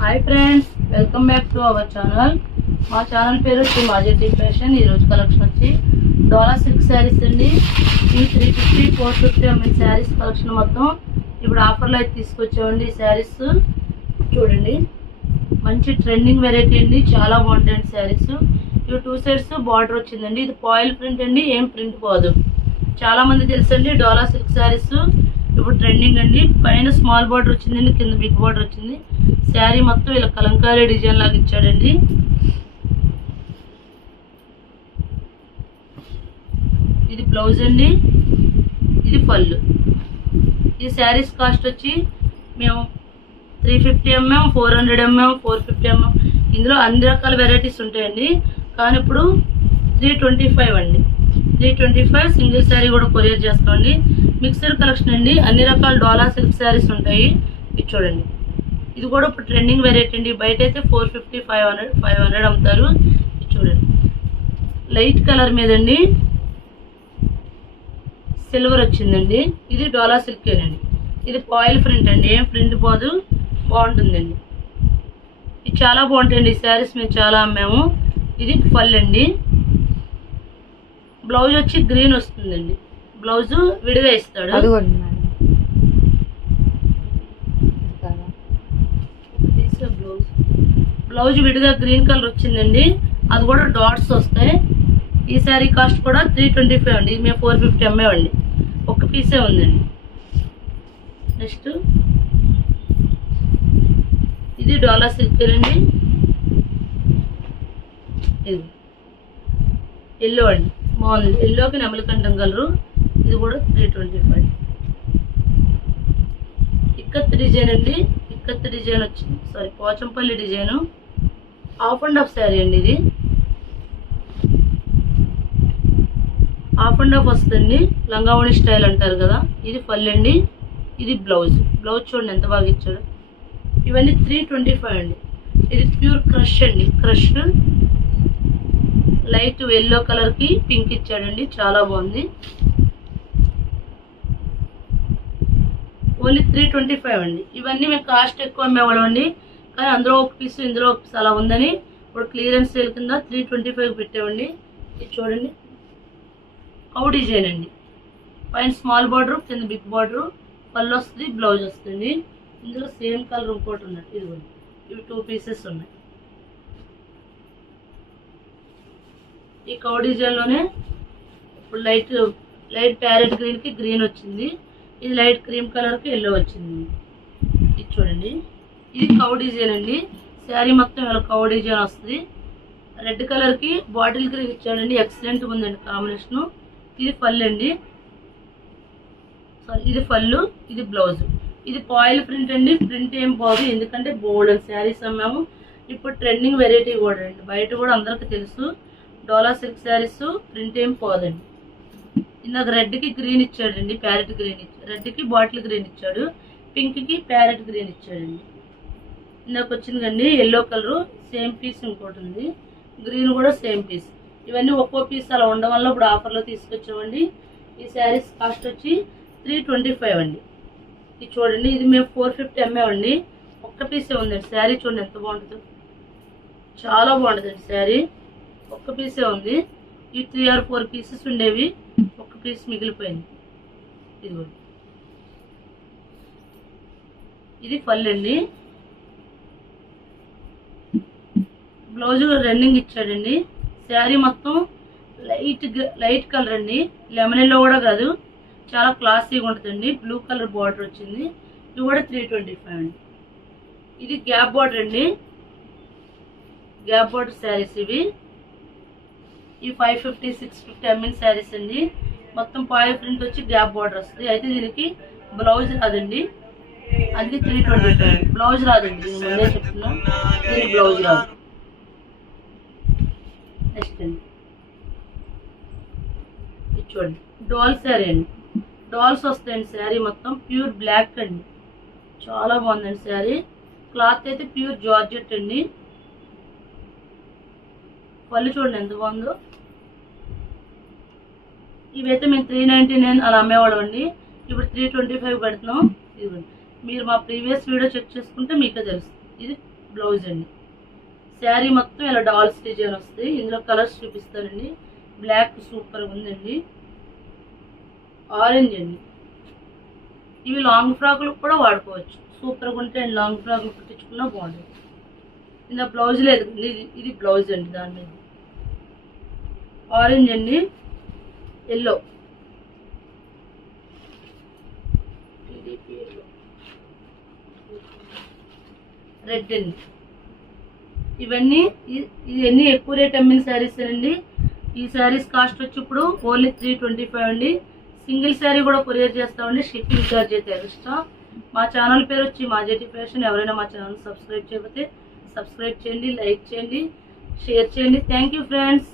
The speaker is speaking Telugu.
Hi friends, welcome back to our channel. మా ఛానల్ పేరు శ్రీ మాజెట్టి ఫ్యాషన్. ఈరోజు కలెక్షన్ వచ్చి డోలా సిల్క్ శారీస్ అండి. ఈ 350, 450 ఎంఎల్ శారీస్ కలెక్షన్ మొత్తం ఇప్పుడు ఆఫర్లో అయితే తీసుకొచ్చామండి. ఈ శారీస్ చూడండి, మంచి ట్రెండింగ్ వెరైటీ అండి, చాలా బాగుంటాయండి శారీస్. ఇవి 2 సైడ్స్ బార్డర్ వచ్చిందండి. ఇది పాయిల్ ప్రింట్ అండి, ఏం ప్రింట్ పోదు. చాలా మంది తెలుసండి డోలా సిల్క్ శారీస్ ఇప్పుడు ట్రెండింగ్ అండి. పైన స్మాల్ బార్డర్ వచ్చిందండి, కింద బిగ్ బార్డర్ వచ్చింది. శారీ మొత్తం ఇలా కలంకారీ డిజైన్ లాగా ఇచ్చాడండి. ఇది బ్లౌజ్ అండి, ఇది పళ్ళు. ఈ శారీస్ కాస్ట్ వచ్చి మేము 350 mm, 400 mm, 450 mm ఇందులో అన్ని రకాల వెరైటీస్ ఉంటాయండి. కానీ ఇప్పుడు 325 అండి. 325 సింగిల్ శారీ కూడా కొరియర్ చేస్తామండి. మిక్సర్ కలెక్షన్ అండి, అన్ని రకాల డోలా సిల్క్ శారీస్ ఉంటాయి. ఇది చూడండి, ఇది కూడా ఇప్పుడు ట్రెండింగ్ వెరైటీ అండి. బయట అయితే 450, 500 అమ్ముతారు. చూడండి, లైట్ కలర్ మీదండి సిల్వర్ వచ్చిందండి. ఇది డోలా సిల్క్ అండి. ఇది పాయిల్ ప్రింట్ అండి, ఏం ప్రింట్ పోదు, బాగుంటుందండి. ఇది చాలా బాగుంటాయండి. ఈ శారీస్ మేము చాలా అమ్మాము. ఇది పళ్ళు అండి. బ్లౌజ్ వచ్చి గ్రీన్ వస్తుందండి. బ్లౌజ్ విడిగా ఇస్తాడు. బ్లౌజ్ విడిగా గ్రీన్ కలర్ వచ్చిందండి, అది కూడా డాట్స్ వస్తాయి. ఈ శారీ కాస్ట్ కూడా 325 అండి. ఇది మేము 450 అమ్మేవండి. ఒక్క పీసే ఉందండి. నెక్స్ట్ ఇది డోలా సిల్క్ అండి. ఇది ఎల్లో అండి, బాగుంది. ఎల్లోకి నెమలికంఠం కలరు. ఇది కూడా 325. ఇక్కత్ డిజైన్ అండి. ఇక్కత్ డిజైన్ వచ్చింది, sorry Pochampally design. Half and half sari అండి. ఇది హాఫ్ అండ్ హాఫ్ వస్తుంది, లంగావణి స్టైల్ అంటారు కదా. ఇది పళ్ళు అండి, ఇది బ్లౌజ్. బ్లౌజ్ చూడండి ఎంత బాగా ఇచ్చాడు. ఇవన్నీ 325 అండి. ఇది ప్యూర్ క్రష్ అండి. క్రష్ లైట్ ఎల్లో కలర్కి పింక్ ఇచ్చాడండి, చాలా బాగుంది. ఓన్లీ 325 అండి. ఇవన్నీ మేము కాస్ట్ ఎక్కువ అమ్మేవాళ్ళం అండి, కానీ అందులో ఒక పీస్ ఇందులో ఒక పీస్ అలా ఉందని ఇప్పుడు క్లియరెన్స్ సేల్ కింద 325 పెట్టామండి. ఇది చూడండి, కౌ డిజైన్ అండి. పైన స్మాల్ బార్డర్, కింద బిగ్ బార్డర్. పళ్ళు వస్తుంది, బ్లౌజ్ వస్తుంది. ఇందులో సేమ్ కలర్ ఇంకోటి ఉన్నట్టు. ఇదిగోండి, ఇవి 2 పీసెస్ ఉన్నాయి. ఈ కౌ డిజైన్లోనే ఇప్పుడు లైట్ ప్యారెట్ గ్రీన్కి గ్రీన్ వచ్చింది. ఇది లైట్ క్రీమ్ కలర్కి ఎల్లో వచ్చింది. ఇది చూడండి, ఇది కౌ డిజైన్ అండి. శారీ మొత్తం ఇలా కౌ డిజైన్ వస్తుంది. రెడ్ కలర్కి బాటిల్ గ్రీన్ ఇచ్చాడండి, ఎక్సలెంట్గా ఉందండి కాంబినేషను. ఇది పళ్ళు అండి, సారీ ఇది పళ్ళు, ఇది బ్లౌజ్. ఇది పాయిల్ ప్రింట్ అండి, ప్రింట్ ఏం పోదు, ఎందుకంటే బోల్డ్ శారీస్ అమ్మాము. ఇప్పుడు ట్రెండింగ్ వెరైటీ కూడా అండి, బయట కూడా అందరికీ తెలుసు డోలా సిల్క్ శారీస్ ప్రింట్ ఏం పోదండి. ఇందాక రెడ్కి గ్రీన్ ఇచ్చాడండి, ప్యారెట్ గ్రీన్ ఇచ్చాడు. రెడ్కి బాటిల్ గ్రీన్ ఇచ్చాడు, పింక్కి ప్యారెట్ గ్రీన్ ఇచ్చాడండి. ఇందాక వచ్చింది కండి ఎల్లో కలరు, సేమ్ పీస్ ఇంకోటి ఉంది. గ్రీన్ కూడా సేమ్ పీస్. ఇవన్నీ ఒక్కో పీస్ అలా ఉండడం వల్ల ఇప్పుడు ఆఫర్లో తీసుకొచ్చామండి. ఈ శారీస్ కాస్ట్ వచ్చి 325 అండి. ఇది చూడండి, ఇది మేము 450 అమ్మామండి. ఒక్క పీసే ఉందండి. శారీ చూడండి ఎంత బాగుంటుందో, చాలా బాగుంటుందండి శారీ. ఒక్క పీసే ఉంది. ఈ 3 or 4 పీసెస్ ఉండేవి, ఒక్క పీస్ మిగిలిపోయింది. ఇదిగోండి, ఇది పళ్ళు అండి. బ్లౌజ్ రన్నింగ్ ఇచ్చాడండి. శారీ మొత్తం లైట్ కలర్ అండి, లెమన్ ఎల్లో కూడా కాదు, చాలా క్లాసీగా ఉంటుందండి. బ్లూ కలర్ బార్డర్ వచ్చింది. ఇది కూడా 325 అండి. ఇది గ్యాప్ బార్డర్ అండి, గ్యాప్ బార్డర్ శారీస్ ఇవి. ఈ 550, 650 ఎంఎల్ శారీస్ అండి. మొత్తం పాయిల్ ప్రింట్ వచ్చి గ్యాప్ బార్డర్ వస్తుంది. అయితే దీనికి బ్లౌజ్ రాదండి, అందుకే 325. బ్లౌజ్ రాదండి, నేను ముందే చెప్తున్నా, దీనికి బ్లౌజ్ రాదు. నెక్స్ట్ అండి, ఇది చూడండి, డాల్ శారీ అండి. డాల్స్ వస్తాయండి. శారీ మొత్తం ప్యూర్ బ్లాక్ అండి, చాలా బాగుందండి శారీ. క్లాత్ అయితే ప్యూర్ జార్జెట్ అండి. పళ్ళు చూడండి ఎంత బాగుందో. ఇవైతే మేము 399 అలా అమ్మేవాళ్ళం అండి. ఇప్పుడు 325 పెడుతున్నాం. ఇదిగోండి, మీరు మా ప్రీవియస్ వీడియో చెక్ చేసుకుంటే మీకే తెలుస్తుంది. ఇది బ్లౌజ్ అండి. శారీ మొత్తం ఇలా డాల్స్ డిజైన్ వస్తాయి. ఇందులో కలర్స్ చూపిస్తానండి. బ్లాక్ సూపర్గా ఉందండి, ఆరెంజ్ అండి. ఇవి లాంగ్ ఫ్రాకులకు కూడా వాడుకోవచ్చు, సూపర్గా ఉంటాయండి. లాంగ్ ఫ్రాకులు కుట్టించుకున్నా బాగుంటుంది. ఇందులో బ్లౌజ్ లేదు, ఇది బ్లౌజ్ అండి. దాని మీద ఆరెంజ్ అండి, ఎల్లో, రెడ్ అండి. ఇవన్నీ ఎక్కువ రేట్ అమ్మిన శారీస్ అండి. ఈ శారీస్ కాస్ట్ వచ్చి ఇప్పుడు ఓన్లీ 325 అండి. సింగిల్ శారీ కూడా కొరియర్ చేస్తామండి. షిప్పింగ్ ఛార్జ్ అయితే ఎక్స్ట్రా. మా ఛానల్ పేరు వచ్చి మాజేటి ఫ్యాషన్. ఎవరైనా మా ఛానల్ సబ్స్క్రైబ్ చేయకపోతే సబ్స్క్రైబ్ చేయండి, లైక్ చేయండి, షేర్ చేయండి. Thank you friends.